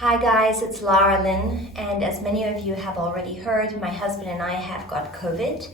Hi guys, it's Lara-Lyn, and as many of you have already heard, my husband and I have got COVID.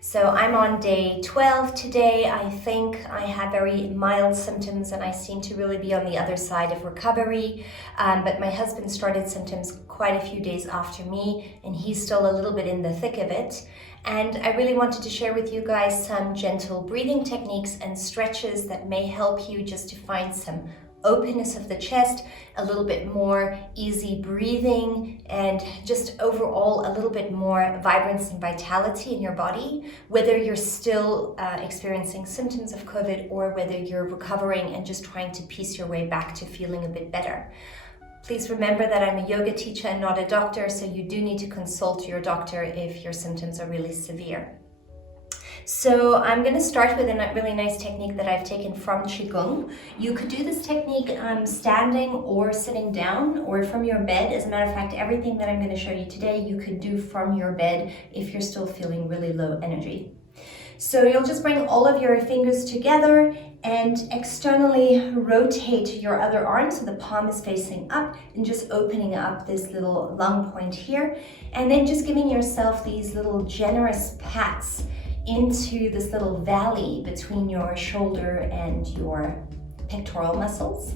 So I'm on day 12 today. I think I had very mild symptoms and I seem to really be on the other side of recovery. But my husband started symptoms quite a few days after me, and he's still a little bit in the thick of it. And I really wanted to share with you guys some gentle breathing techniques and stretches that may help you just to find some openness of the chest, a little bit more easy breathing, and just overall a little bit more vibrance and vitality in your body, whether you're still experiencing symptoms of COVID or whether you're recovering and just trying to piece your way back to feeling a bit better. Please remember that I'm a yoga teacher and not a doctor, so you do need to consult your doctor if your symptoms are really severe. So I'm going to start with a really nice technique that I've taken from Qigong. You could do this technique standing or sitting down or from your bed. As a matter of fact, everything that I'm going to show you today, you could do from your bed if you're still feeling really low energy. So you'll just bring all of your fingers together and externally rotate your other arm so the palm is facing up and just opening up this little lung point here. And then just giving yourself these little generous pats into this little valley between your shoulder and your pectoral muscles.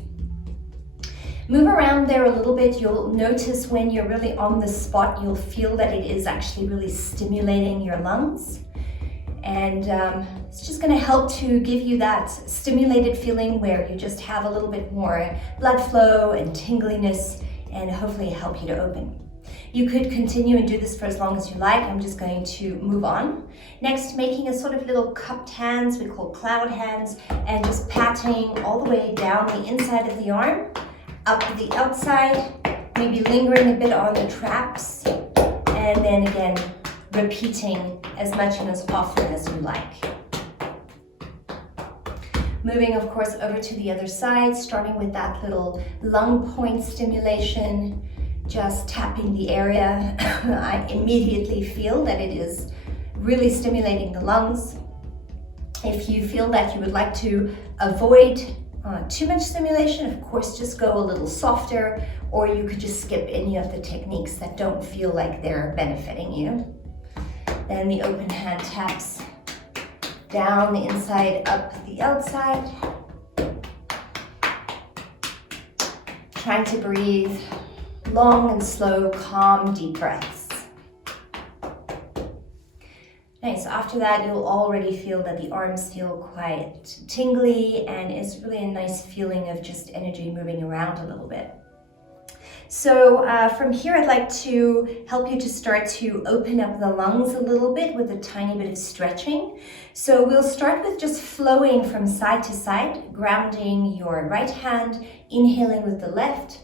Move around there a little bit. You'll notice when you're really on the spot, you'll feel that it is actually really stimulating your lungs. And it's just going to help to give you that stimulated feeling where you just have a little bit more blood flow and tingliness, and hopefully help you to open. You could continue and do this for as long as you like. I'm just going to move on. Next, making a sort of little cupped hands, we call cloud hands, and just patting all the way down the inside of the arm, up the outside, maybe lingering a bit on the traps, and then again, repeating as much and as often as you like. Moving, of course, over to the other side, starting with that little lung point stimulation. Just tapping the area. I immediately feel that it is really stimulating the lungs. If you feel that you would like to avoid too much stimulation, of course, just go a little softer, or you could just skip any of the techniques that don't feel like they're benefiting you. Then the open hand taps down the inside, up the outside. Trying to breathe long and slow, calm, deep breaths. Nice. After that, you'll already feel that the arms feel quite tingly, and it's really a nice feeling of just energy moving around a little bit. So from here, I'd like to help you to start to open up the lungs a little bit with a tiny bit of stretching. So we'll start with just flowing from side to side, grounding your right hand, inhaling with the left,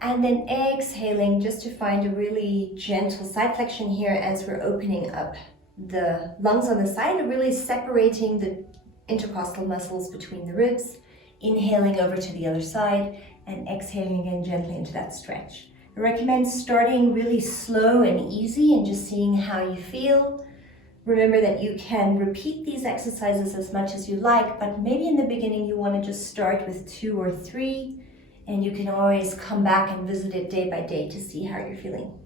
and then exhaling just to find a really gentle side flexion here as we're opening up the lungs on the side, really separating the intercostal muscles between the ribs, inhaling over to the other side, and exhaling again gently into that stretch. I recommend starting really slow and easy and just seeing how you feel. Remember that you can repeat these exercises as much as you like, but maybe in the beginning you want to just start with 2 or 3, and you can always come back and visit it day by day to see how you're feeling.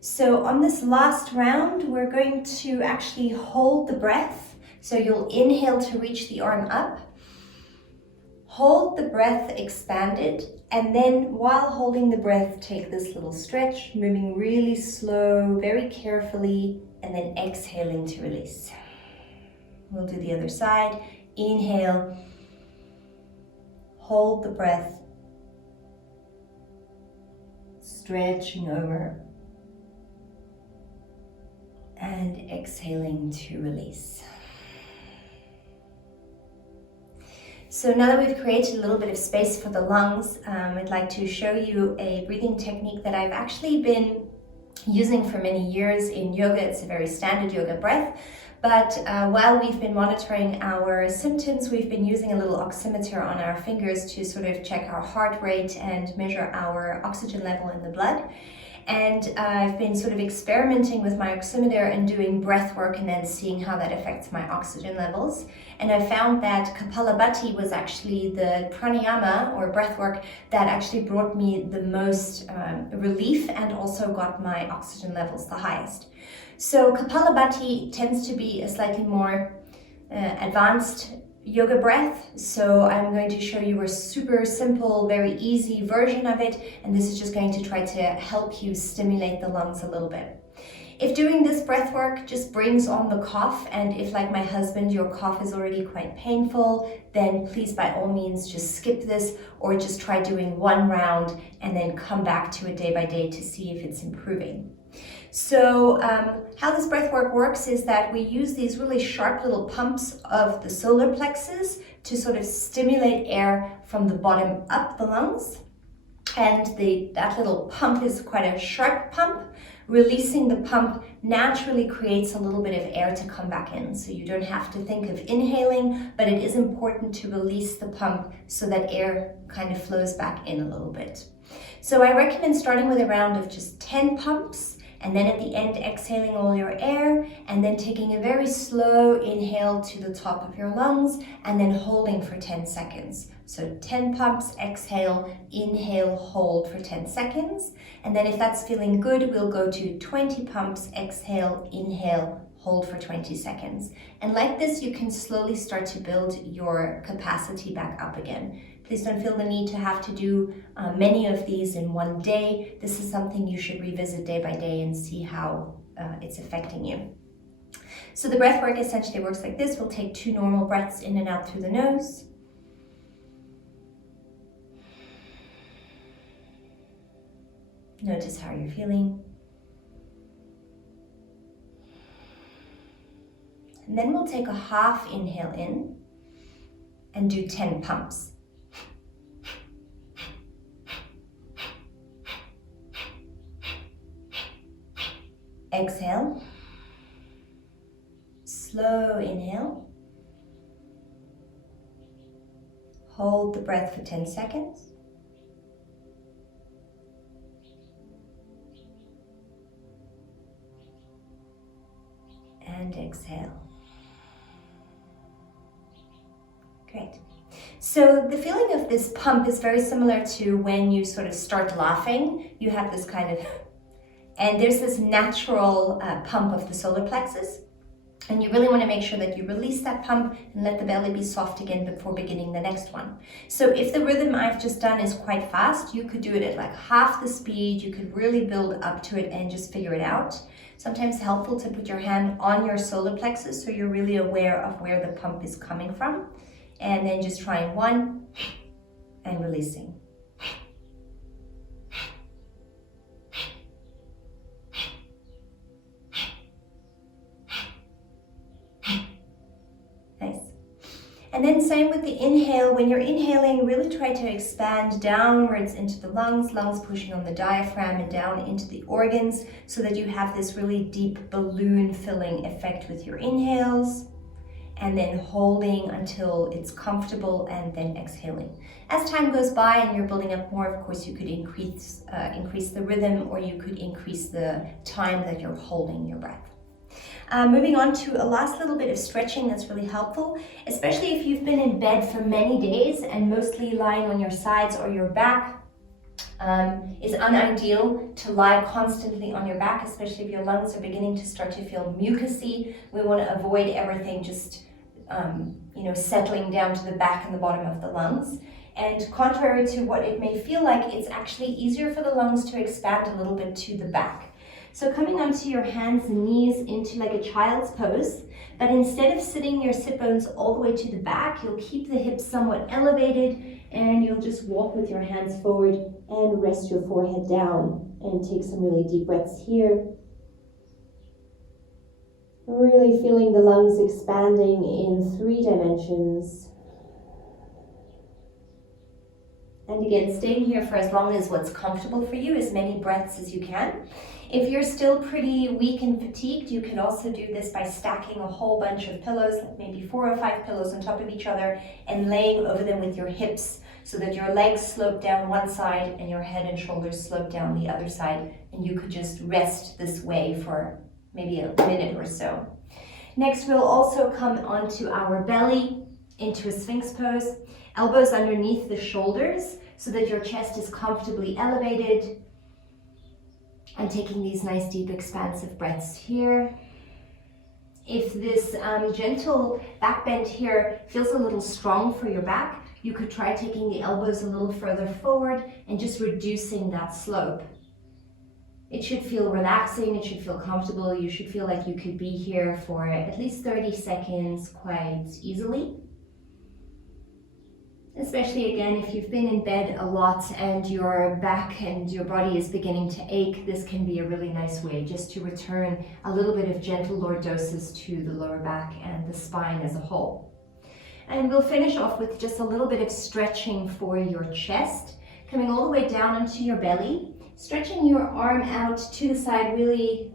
So on this last round, we're going to actually hold the breath. So you'll inhale to reach the arm up, hold the breath expanded, and then while holding the breath, take this little stretch, moving really slow, very carefully, and then exhaling to release. We'll do the other side. Inhale, hold the breath, stretching over, and exhaling to release. So now that we've created a little bit of space for the lungs, I'd like to show you a breathing technique that I've actually been using for many years in yoga. It's a very standard yoga breath. But while we've been monitoring our symptoms, we've been using a little oximeter on our fingers to sort of check our heart rate and measure our oxygen level in the blood. And I've been sort of experimenting with my oximeter and doing breath work and then seeing how that affects my oxygen levels. And I found that Kapalabhati was actually the pranayama or breath work that actually brought me the most relief and also got my oxygen levels the highest. So Kapalabhati tends to be a slightly more advanced yoga breath, so I'm going to show you a super simple, very easy version of it, and this is just going to try to help you stimulate the lungs a little bit. If doing this breath work just brings on the cough, and if like my husband your cough is already quite painful, then please by all means just skip this or just try doing one round and then come back to it day by day to see if it's improving. So how this breath work works is that we use these really sharp little pumps of the solar plexus to sort of stimulate air from the bottom up the lungs. And that little pump is quite a sharp pump. Releasing the pump naturally creates a little bit of air to come back in. So you don't have to think of inhaling, but it is important to release the pump so that air kind of flows back in a little bit. So I recommend starting with a round of just 10 pumps, and then at the end exhaling all your air, and then taking a very slow inhale to the top of your lungs and then holding for 10 seconds. So 10 pumps, exhale, inhale, hold for 10 seconds. And then if that's feeling good, we'll go to 20 pumps, exhale, inhale, hold for 20 seconds. And like this, you can slowly start to build your capacity back up again. Please don't feel the need to have to do many of these in one day. This is something you should revisit day by day and see how it's affecting you. So the breath work essentially works like this. We'll take 2 normal breaths in and out through the nose. Notice how you're feeling. And then we'll take a half inhale in and do 10 pumps. Exhale, slow inhale, hold the breath for 10 seconds, and exhale. Great. So the feeling of this pump is very similar to when you sort of start laughing. You have this kind of and there's this natural pump of the solar plexus. And you really want to make sure that you release that pump and let the belly be soft again before beginning the next one. So if the rhythm I've just done is quite fast, you could do it at like half the speed. You could really build up to it and just figure it out. Sometimes it's helpful to put your hand on your solar plexus so you're really aware of where the pump is coming from. And then just trying 1 and releasing. And then same with the inhale. When you're inhaling, really try to expand downwards into the lungs pushing on the diaphragm and down into the organs so that you have this really deep balloon filling effect with your inhales. And then holding until it's comfortable and then exhaling. As time goes by and you're building up more, of course, you could increase the rhythm or you could increase the time that you're holding your breath. Moving on to a last little bit of stretching that's really helpful, especially if you've been in bed for many days and mostly lying on your sides or your back. It's unideal to lie constantly on your back, especially if your lungs are beginning to start to feel mucousy. We want to avoid everything just settling down to the back and the bottom of the lungs. And contrary to what it may feel like, it's actually easier for the lungs to expand a little bit to the back. So coming onto your hands and knees into like a child's pose, but instead of sitting your sit bones all the way to the back, you'll keep the hips somewhat elevated and you'll just walk with your hands forward and rest your forehead down and take some really deep breaths here. Really feeling the lungs expanding in 3 dimensions. And again, staying here for as long as what's comfortable for you, as many breaths as you can. If you're still pretty weak and fatigued, you can also do this by stacking a whole bunch of pillows, like maybe 4 or 5 pillows on top of each other and laying over them with your hips so that your legs slope down one side and your head and shoulders slope down the other side, and you could just rest this way for maybe a minute or so. Next, we'll also come onto our belly into a Sphinx pose, elbows underneath the shoulders so that your chest is comfortably elevated, and taking these nice deep expansive breaths here. If this gentle back bend here feels a little strong for your back, you could try taking the elbows a little further forward and just reducing that slope. It should feel relaxing, it should feel comfortable, you should feel like you could be here for at least 30 seconds quite easily. Especially again, if you've been in bed a lot and your back and your body is beginning to ache, this can be a really nice way just to return a little bit of gentle lordosis to the lower back and the spine as a whole. And we'll finish off with just a little bit of stretching for your chest, coming all the way down into your belly, stretching your arm out to the side, really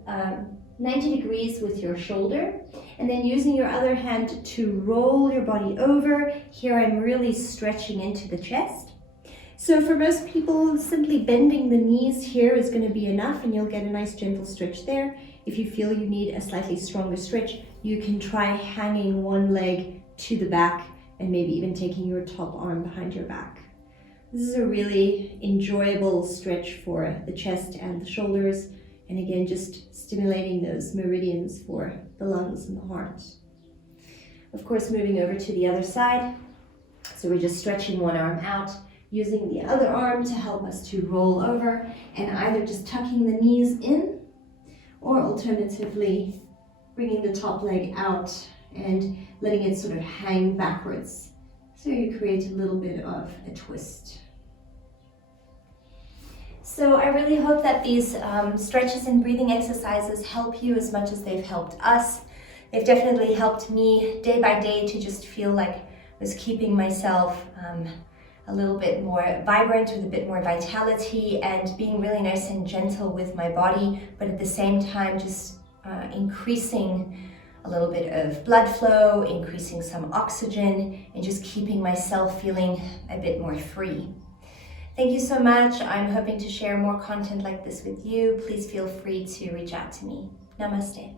90 degrees with your shoulder, and then using your other hand to roll your body over. Here I'm really stretching into the chest. So for most people, simply bending the knees here is going to be enough, and you'll get a nice gentle stretch there. If you feel you need a slightly stronger stretch, you can try hanging one leg to the back and maybe even taking your top arm behind your back. This is a really enjoyable stretch for the chest and the shoulders. And again, just stimulating those meridians for the lungs and the heart. Of course, moving over to the other side. So we're just stretching one arm out, using the other arm to help us to roll over, and either just tucking the knees in, or alternatively bringing the top leg out and letting it sort of hang backwards. So you create a little bit of a twist. So I really hope that these stretches and breathing exercises help you as much as they've helped us. They've definitely helped me day by day to just feel like I was keeping myself a little bit more vibrant, with a bit more vitality, and being really nice and gentle with my body, but at the same time just increasing a little bit of blood flow, increasing some oxygen, and just keeping myself feeling a bit more free. Thank you so much. I'm hoping to share more content like this with you. Please feel free to reach out to me. Namaste.